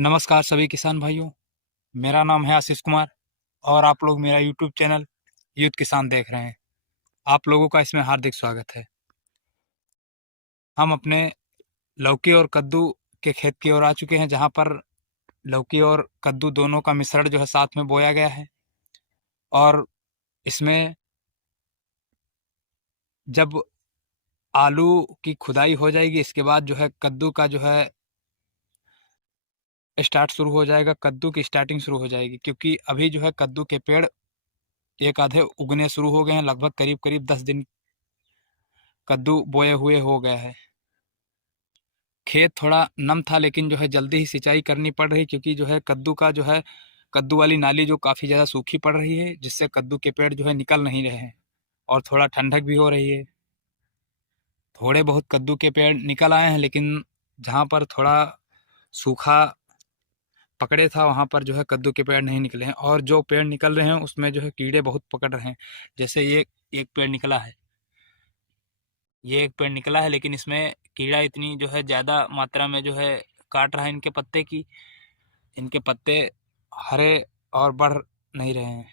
नमस्कार सभी किसान भाइयों। मेरा नाम है आशीष कुमार और आप लोग मेरा यूट्यूब चैनल यूथ किसान देख रहे हैं। आप लोगों का इसमें हार्दिक स्वागत है। हम अपने लौकी और कद्दू के खेत की ओर आ चुके हैं, जहां पर लौकी और कद्दू दोनों का मिश्रण जो है साथ में बोया गया है। और इसमें जब आलू की खुदाई हो जाएगी, इसके बाद जो है कद्दू का जो है स्टार्ट शुरू हो जाएगा, कद्दू की स्टार्टिंग शुरू हो जाएगी। क्योंकि अभी जो है कद्दू के पेड़ एक आधे उगने शुरू हो गए हैं, लगभग करीब करीब 10 दिन कद्दू बोए हुए हो गया है। खेत थोड़ा नम था, लेकिन जो है जल्दी ही सिंचाई करनी पड़ रही, क्योंकि जो है कद्दू का जो है कद्दू वाली नाली जो काफ़ी ज़्यादा सूखी पड़ रही है, जिससे कद्दू के पेड़ जो है निकल नहीं रहे हैं। और थोड़ा ठंडक भी हो रही है। थोड़े बहुत कद्दू के पेड़ निकल आए हैं, लेकिन जहाँ पर थोड़ा सूखा पकड़े था वहाँ पर जो है कद्दू के पेड़ नहीं निकले हैं। और जो पेड़ निकल रहे हैं उसमें जो है कीड़े बहुत पकड़ रहे हैं। जैसे ये एक पेड़ निकला है, ये एक पेड़ निकला है, लेकिन इसमें कीड़ा इतनी जो है ज़्यादा मात्रा में जो है काट रहा है इनके पत्ते की। इनके पत्ते हरे और बढ़ नहीं रहे हैं।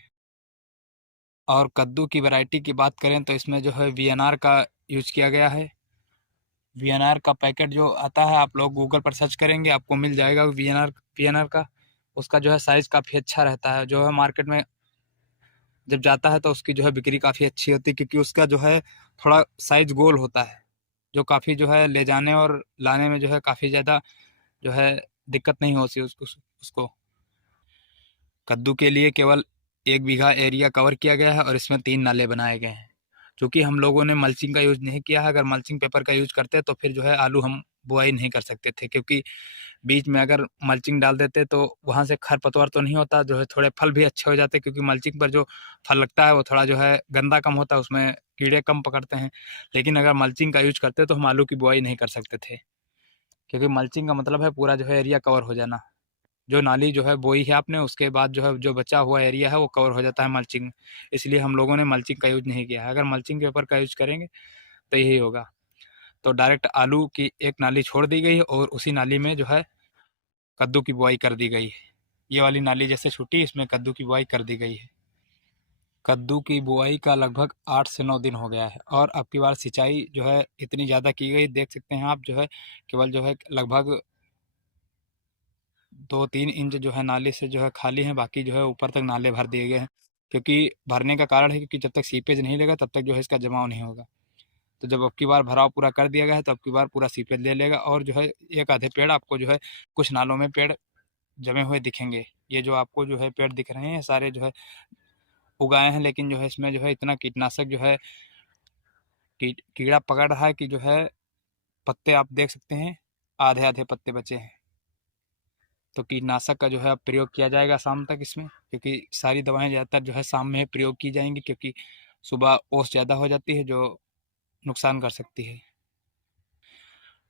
और कद्दू की वैरायटी की बात करें तो इसमें जो है वीएनआर का यूज किया गया है। वीएनआर का पैकेट जो आता है, आप लोग गूगल पर सर्च करेंगे आपको मिल जाएगा वीएनआर वीएनआर का। उसका जो है साइज़ काफ़ी अच्छा रहता है, जो है मार्केट में जब जाता है तो उसकी जो है बिक्री काफ़ी अच्छी होती है, क्योंकि उसका जो है थोड़ा साइज़ गोल होता है, जो काफ़ी जो है ले जाने और लाने में जो है काफ़ी ज़्यादा जो है दिक्कत नहीं होती उसको। कद्दू के लिए केवल 1 बीघा एरिया कवर किया गया है और इसमें 3 नाले बनाए गए हैं। चूँकि हम लोगों ने मल्चिंग का यूज़ नहीं किया है। अगर मल्चिंग पेपर का यूज़ करते तो फिर जो है आलू हम बुआई नहीं कर सकते थे, क्योंकि बीच में अगर मल्चिंग डाल देते तो वहाँ से खरपतवार तो नहीं होता, जो है थोड़े फल भी अच्छे हो जाते, क्योंकि मल्चिंग पर जो फल लगता है वो थोड़ा जो है गंदा कम होता है, उसमें कीड़े कम पकड़ते हैं। लेकिन अगर मल्चिंग का यूज़ करते तो हम आलू की बुआई नहीं कर सकते थे, क्योंकि मल्चिंग का मतलब है पूरा जो है एरिया कवर हो जाना। जो नाली जो है बोई है आपने, उसके बाद जो है जो बचा हुआ एरिया है वो कवर हो जाता है मल्चिंग। इसलिए हम लोगों ने मल्चिंग का यूज़ नहीं किया है। अगर मल्चिंग पेपर का यूज़ करेंगे तो यही होगा। तो डायरेक्ट आलू की एक नाली छोड़ दी गई है और उसी नाली में जो है कद्दू की बुआई कर दी गई है। ये वाली नाली जैसे छूटी, इसमें कद्दू की बुआई कर दी गई है। कद्दू की बुआई का लगभग 8 से 9 दिन हो गया है और अब की बार सिंचाई जो है इतनी ज़्यादा की गई, देख सकते हैं आप, जो है केवल जो है लगभग 2-3 इंच जो है नाले से जो है खाली हैं, बाकी जो है ऊपर तक नाले भर दिए गए हैं। क्योंकि भरने का कारण है क्योंकि जब तक सीपेज नहीं लेगा तब तक जो है इसका जमाव नहीं होगा। तो जब अब की बार भराव पूरा कर दिया गया है तो अब की बार पूरा सीपेज ले लेगा और जो है एक आधे पेड़ आपको जो है कुछ नालों में पेड़ जमे हुए दिखेंगे। ये जो आपको जो है पेड़ दिख रहे हैं सारे जो है उगाए हैं, लेकिन जो है इसमें जो है इतना कीटनाशक जो है कीड़ा पकड़ रहा है कि जो है पत्ते आप देख सकते हैं, आधे आधे पत्ते बचे हैं। तो कीटनाशक का जो है अब प्रयोग किया जाएगा शाम तक इसमें, क्योंकि सारी दवाएं ज़्यादातर जो है शाम में प्रयोग की जाएंगी, क्योंकि सुबह ओस ज़्यादा हो जाती है जो नुकसान कर सकती है।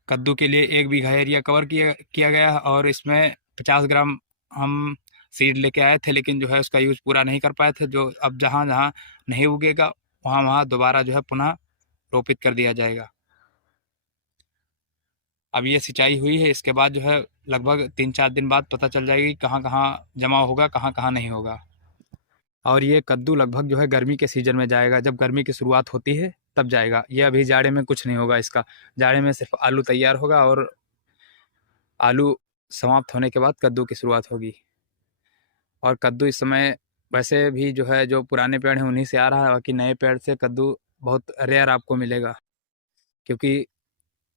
कद्दू के लिए 1 बीघा एरिया कवर किया किया गया है और इसमें 50 ग्राम हम सीड लेके आए थे, लेकिन जो है उसका यूज़ पूरा नहीं कर पाए थे। जो अब जहाँ जहाँ नहीं उगेगा वहाँ वहाँ दोबारा जो है पुनः रोपित कर दिया जाएगा। अब ये सिंचाई हुई है, इसके बाद जो है लगभग 3-4 दिन बाद पता चल जाएगी कहाँ कहाँ जमा होगा, कहाँ कहाँ नहीं होगा। और ये कद्दू लगभग जो है गर्मी के सीज़न में जाएगा, जब गर्मी की शुरुआत होती है तब जाएगा। ये अभी जाड़े में कुछ नहीं होगा इसका। जाड़े में सिर्फ आलू तैयार होगा और आलू समाप्त होने के बाद कद्दू की शुरुआत होगी। और कद्दू इस समय वैसे भी जो है जो पुराने पेड़ हैं उन्हीं से आ रहा है, बाकी नए पेड़ से कद्दू बहुत रेयर आपको मिलेगा, क्योंकि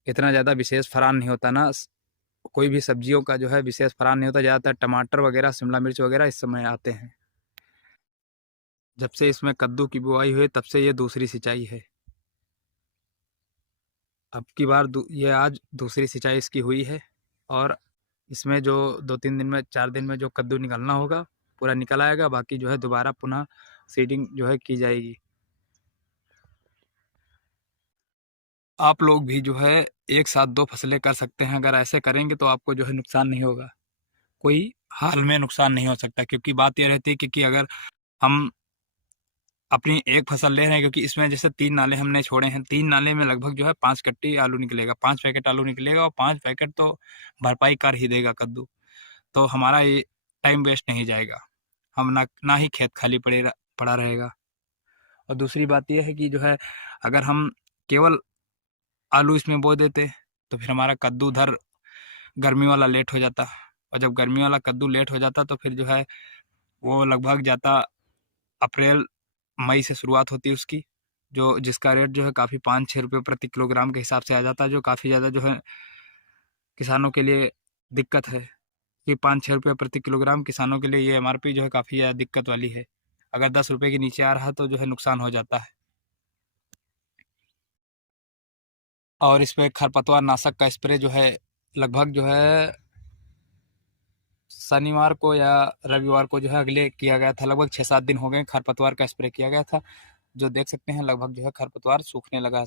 इतना ज़्यादा विशेष फरान नहीं होता ना। कोई भी सब्जियों का जो है विशेष फरान नहीं होता। ज़्यादातर टमाटर वगैरह, शिमला मिर्च वगैरह इस समय आते हैं। जब से इसमें कद्दू की बुआई हुई तब से ये दूसरी सिंचाई है। अब की बार ये आज दूसरी सिंचाई इसकी हुई है और इसमें जो 2-3 दिन में 4 दिन में जो कद्दू निकलना होगा पूरा निकल आएगा। बाकी जो है दोबारा पुनः सीडिंग जो है की जाएगी। आप लोग भी जो है एक साथ 2 फसलें कर सकते हैं। अगर ऐसे करेंगे तो आपको जो है नुकसान नहीं होगा, कोई हाल में नुकसान नहीं हो सकता। क्योंकि बात यह रहती है कि अगर हम अपनी एक फसल ले रहे हैं, क्योंकि इसमें जैसे 3 नाले हमने छोड़े हैं, 3 नाले में लगभग जो है 5 कट्टी आलू निकलेगा, 5 पैकेट आलू निकलेगा और 5 पैकेट तो भरपाई कर ही देगा कद्दू। तो हमारा ये टाइम वेस्ट नहीं जाएगा, हम ना ही खेत खाली पड़ा रहेगा। और दूसरी बात यह है कि जो है अगर हम केवल आलू इसमें बो देते तो फिर हमारा कद्दू उधर गर्मी वाला लेट हो जाता, और जब गर्मी वाला कद्दू लेट हो जाता तो फिर जो है वो लगभग जाता अप्रैल मई से शुरुआत होती है उसकी, जो जिसका रेट जो है काफ़ी 5-6 रुपये प्रति किलोग्राम के हिसाब से आ जाता है, जो काफ़ी ज़्यादा जो है किसानों के लिए दिक्कत है कि 5-6 रुपये प्रति किलोग्राम किसानों के लिए ये एमआरपी जो है काफ़ी ज़्यादा दिक्कत वाली है। अगर 10 रुपये के नीचे आ रहा तो जो है नुकसान हो जाता है। और इस पे खरपतवार नाशक का स्प्रे जो है लगभग जो है शनिवार को या रविवार को जो है अगले किया गया था। लगभग 6-7 दिन हो गए खरपतवार का स्प्रे किया गया था, जो देख सकते हैं लगभग जो है खरपतवार सूखने लगा है।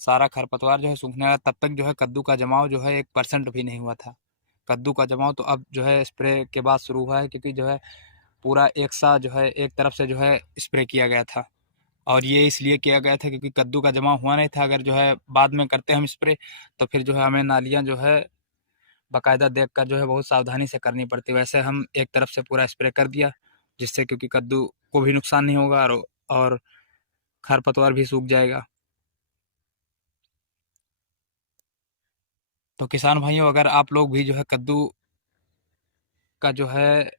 सारा खरपतवार जो है सूखने लगा। तब तक जो है कद्दू का जमाव जो है 1% भी नहीं हुआ था। कद्दू का जमाव तो अब जो है स्प्रे के बाद शुरू हुआ है, क्योंकि जो है पूरा एक साथ जो है एक तरफ से जो है स्प्रे किया गया था। और ये इसलिए किया गया था क्योंकि कद्दू का जमाव हुआ नहीं था। अगर जो है बाद में करते हम स्प्रे तो फिर जो है हमें नालियाँ जो है बाकायदा देख कर जो है बहुत सावधानी से करनी पड़ती। वैसे हम एक तरफ से पूरा स्प्रे कर दिया, जिससे क्योंकि कद्दू को भी नुकसान नहीं होगा और खरपतवार भी सूख जाएगा। तो किसान भाइयों, अगर आप लोग भी जो है कद्दू का जो है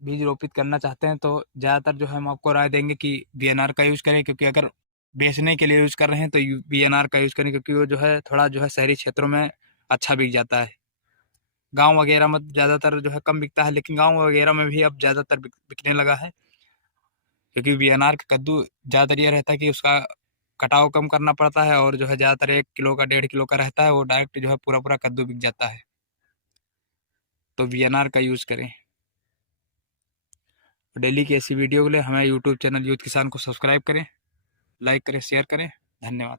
बीज रोपित करना चाहते हैं तो ज़्यादातर जो है हम आपको राय देंगे कि बीएनआर का यूज़ करें, क्योंकि अगर बेचने के लिए यूज़ कर रहे हैं तो बीएनआर का यूज़ करें, क्योंकि वो जो है थोड़ा जो है शहरी क्षेत्रों में अच्छा बिक जाता है। गांव वगैरह में ज़्यादातर जो है कम बिकता है, लेकिन गांव वगैरह में भी अब ज़्यादातर बिकने लगा है, क्योंकि बीएनआर का कद्दू ज़्यादातर ये रहता है कि उसका कटाव कम करना पड़ता है, और जो है ज़्यादातर 1 किलो का 1.5 किलो का रहता है, वो डायरेक्ट जो है पूरा पूरा कद्दू बिक जाता है। तो बीएनआर का यूज़ करें। डेली की ऐसी वीडियो के लिए हमें यूट्यूब चैनल यूथ किसान को सब्सक्राइब करें, लाइक करें, शेयर करें। धन्यवाद।